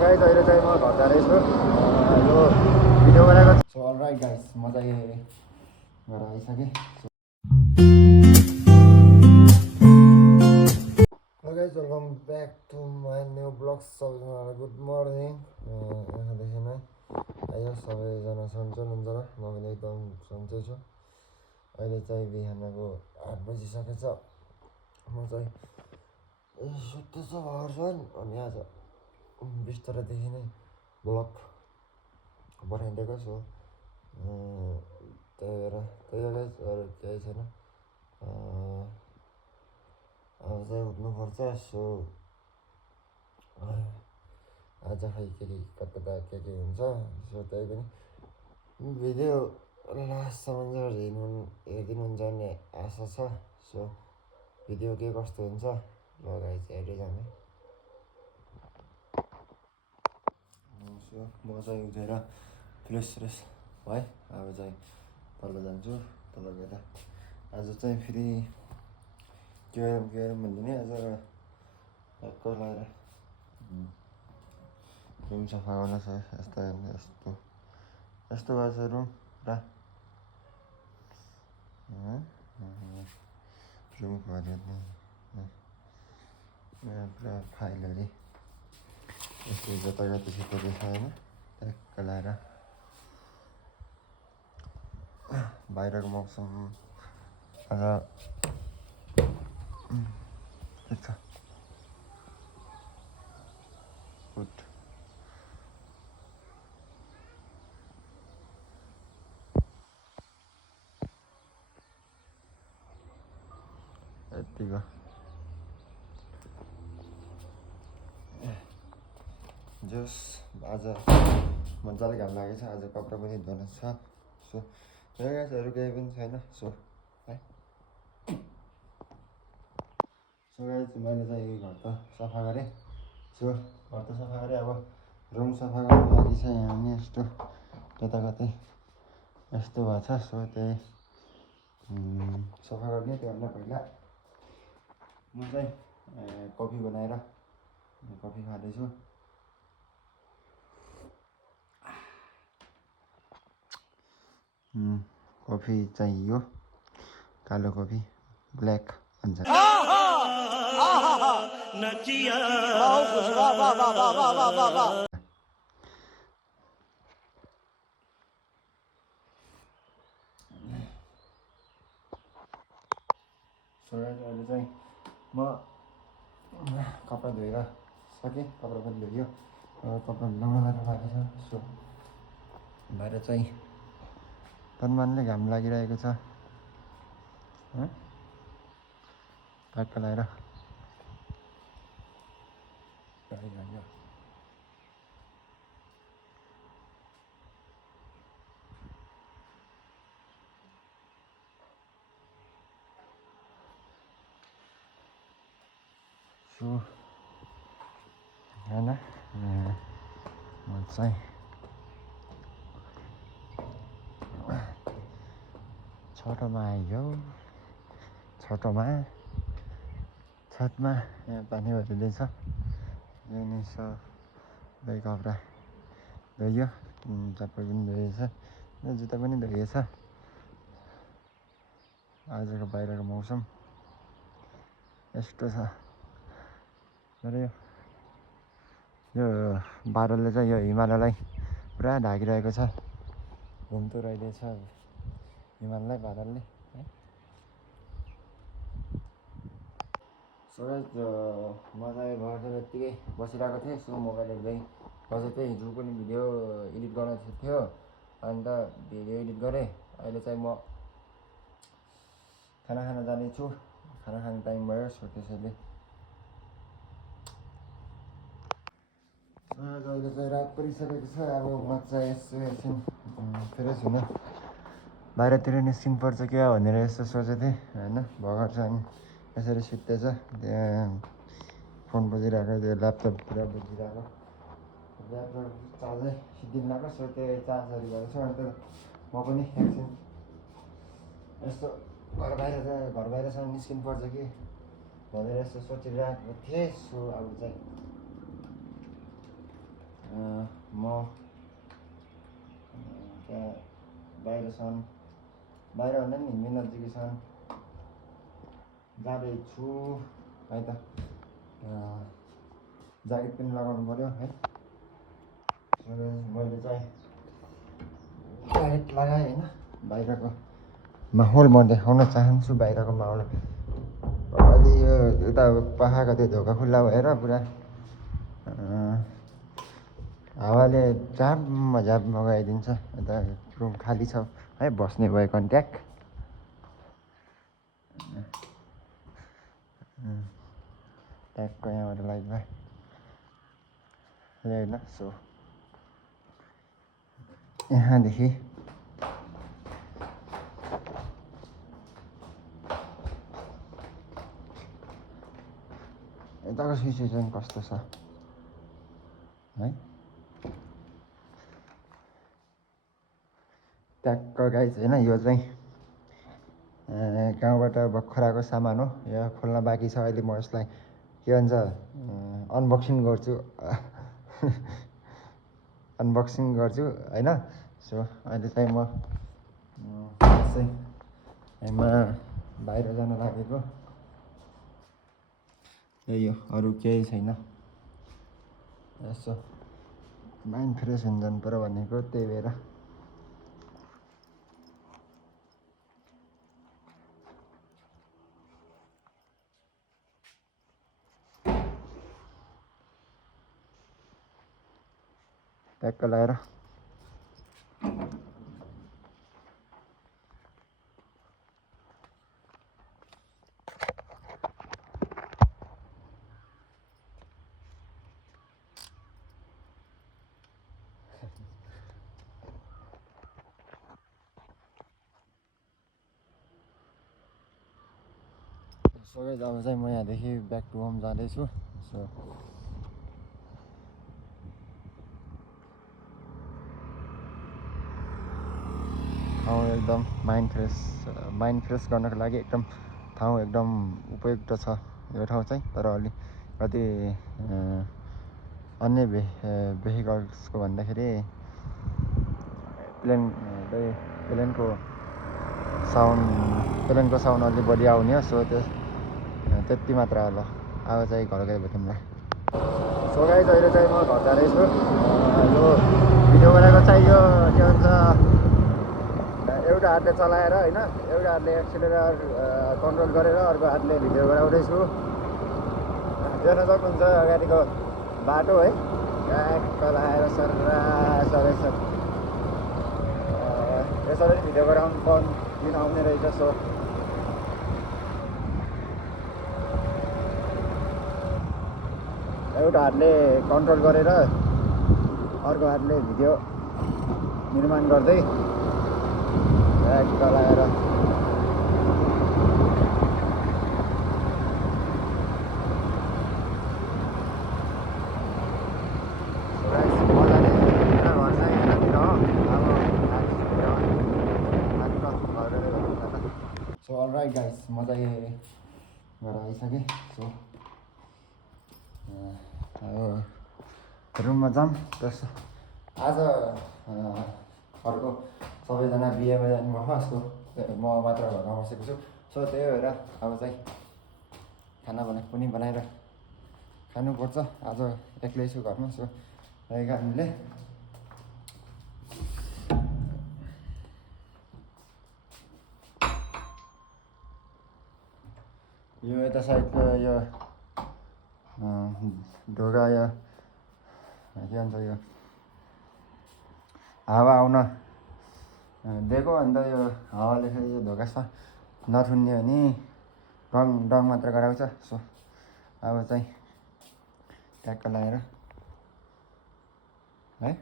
guys अहिले चाहिँ म घर जाँदैछु यो भिडियो बनाएको छु अलराइट गाइस म चाहिँ घर आइसकेँ hello guys welcome back to my new blog सबैजनालाई गुड मर्निङ यहाँदेखि नै आयो सबैजना सन्चै हुनुहुन्छ र म पनि एकदम सन्चै छु अहिले चाहिँ बिहानको 8 बजिसकेछ म चाहिँ सुत्दैछु हर्छन् अनि आज बिस्तारैदेखि नै ब्लग बनाइदिएको छु त्यही भएर त्यही हो गाइस अरू केही छैन अब चाहिँ उठ्नुपर्छ सो आज खै के कता के हुन्छ सो त्यही पनि भिडियो लास्टसम्म चाहिँ हेरिदिनुहुन्छ भन्ने आशा छ सो भिडियो के कस्तो हुन्छ ल गाइस हेर्दै जाने सो म चाहिँ उठेर फ्रेस भएँ अब चाहिँ तल जान्छु तल गएर आज चाहिँ फेरि के भन्दिनँ आज टक्क लगाएर रुम सफा गर्न छ यस्तो भएको छ रुम पुरा रुम घरहरू पुरा फाइलहरू यस्तो जताततै सिक्दै छ होइन ट्याक्क लगाएर बाहिरको मौसम आज ठिक छ गुड यतिको जस आज मजाले घाम लागेको छ आज कपडा पनि धुनु छ सो गाइसहरू केही पनि छैन सो है सो गाइस मैले चाहिँ घर त सफा गरेँ सो घर त सफा गरेँ अब रुम सफा गर्नु लागि चाहिँ यहाँ नि यस्तो कतै यस्तो भएको छ सो त्यही सफा गर्ने त्योभन्दा पहिला म चाहिँ कफी बनाएर कफी खाँदैछु कफी चाहिँ यो कालो कफी ब्ल्याक भन्छ अहिले चाहिँ म कपडा धोएर सकेँ कपडा पनि धोयो कपडा धुलाउन लागेको छ सो बाहिर चाहिँ तनमनले घाम लागिरहेको छ ट्याक्क लगाएर सो होइन म चाहिँ छठमा आइयो छठमा छतमा यहाँ पानी भरिँदैछ अनि सबै कपडा धोयो चप्पल पनि धोइएछ जुत्ता पनि धोइएछ आजको बाहिरको मौसम यस्तो छ तर यो बादलले चाहिँ यो हिमालयलाई पुरा ढाकिरहेको छ घुम्दो रहेछ हिमाललाई बादलले है सो गाइस म चाहिँ घर चाहिँ यत्तिकै बसिरहेको थिएँ सो मोबाइल हेर्दै अझै चाहिँ हिजो पनि भिडियो एडिट गर्न थियो अन्त भिडियो एडिट गरेँ अहिले चाहिँ म खाना खान जानेछु खाना खाने टाइम भयो सो त्यसैले अहिले चाहिँ रात परिसकेको छ अब म चाहिँ यसो एकछिन फ्रेस हुन बाहिरतिर निस्किनुपर्छ क्या भनेर यसो सोचेको थिएँ होइन भर्खर चाहिँ यसरी सुत्दैछ त्यहाँ फोन बजिरहेको त्यो ल्यापटपतिर बजिरहेको ल्यापटप चार्जै सिद्धिन लाग्यो सो त्यो चार्जहरू गरेको छु अन्त म पनि एकछिन यस्तो घर बाहिरसम्म निस्किनुपर्छ कि भनेर यस्तो सोचिरहेको थिएँ सो अब चाहिँ म त्यहाँ बाहिर छन् बाहिर भन्दा नि हिँड्ने नजिकै छन् जाँदैछु है त ज्याकेट पनि लगाउनु पर्यो है मैले चाहिँ ज्याकेट लगाएँ होइन बाहिरको माहौल म देखाउन चाहन्छु बाहिरको माहौल अलि यो उता पाखाको त्यो ढोका खुल्ला भएर पुरा हावाले झापमा गइदिन्छ यता रुम खाली छ है बस्ने भयो कन्ट्याक्ट ट्यागको यहाँबाट लाइट भयो होइन सो यहाँदेखि यताको सिचुएसन कस्तो छ है ट्यागको गाइज होइन यो चाहिँ गाउँबाट भर्खर सामान हो यो खोल्न बाँकी छ अहिले म यसलाई के भन्छ अनबक्सिङ गर्छु होइन सो अहिले चाहिँ म बाहिर जान लागेको यही हो अरू केही छैन यसो माइन्ड फ्रेस हुन जानु पर्यो भनेको त्यही भएर ट्याक्क लगाएर सो गाइस अब चाहिँ म यहाँदेखि ब्याक टु होम जाँदैछु सो ठाउँ एकदम माइन्ड फ्रेस गर्नको लागि एकदम ठाउँ एकदम उपयुक्त छ यो ठाउँ चाहिँ तर अलिकति अन्य भेहिकल्सको भन्दाखेरि प्लेनको साउन्ड अलि बढी आउने हो सो त्यति मात्र होला अब चाहिँ घर गएको तिमीलाई सो गाइस अहिले चाहिँ म घर जाँदैछु यो भिडियो बनाएको चाहिँ यो के भन्छ एउटा हातले चलाएर होइन एउटा हातले एक्सिलेटर कन्ट्रोल गरेर अर्को हातले भिडियो गराउँदैछु देख्न सक्नुहुन्छ अगाडिको बाटो है ट्याक्क लगाएर यसरी भिडियो गराउनु दिन आउने रहेछ सो एउटा हातले कन्ट्रोल गरेर अर्को हातले भिडियो निर्माण गर्दै ट्याक्क लगाएर सो अलराइट गाइस म चाहिँ घर आइसकेँ सो अब रुममा जाऊँ त्यसो आज घरको सबैजना बिहेमा जानुभयो सो म मात्र घरमा बसेको छु सो त्यही भएर अब चाहिँ खाना पनि बनाएर खानुपर्छ आज एक्लै छु घरमा सो त्यही कारणले यो यता साइडको यो ढोका यो के भन्छ यो हावा आउन दिएको अन्त यो हावाले फेरि यो ढोका नथुन्ने भने डङ मात्र गराउँछ सो अब चाहिँ ट्याक्क लगाएर है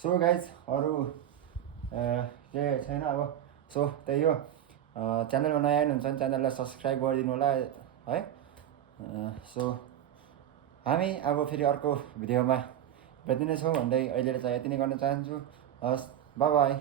सो गाइज अरू के छैन अब सो त्यही हो च्यानलमा नयाँ हुनुहुन्छ भने च्यानललाई सब्सक्राइब गरिदिनु होला है सो हामी अब फेरि अर्को भिडियोमा भेट्नेछौँ भन्दै अहिले चाहिँ यति नै गर्न चाहन्छु हस् बाइ बाइ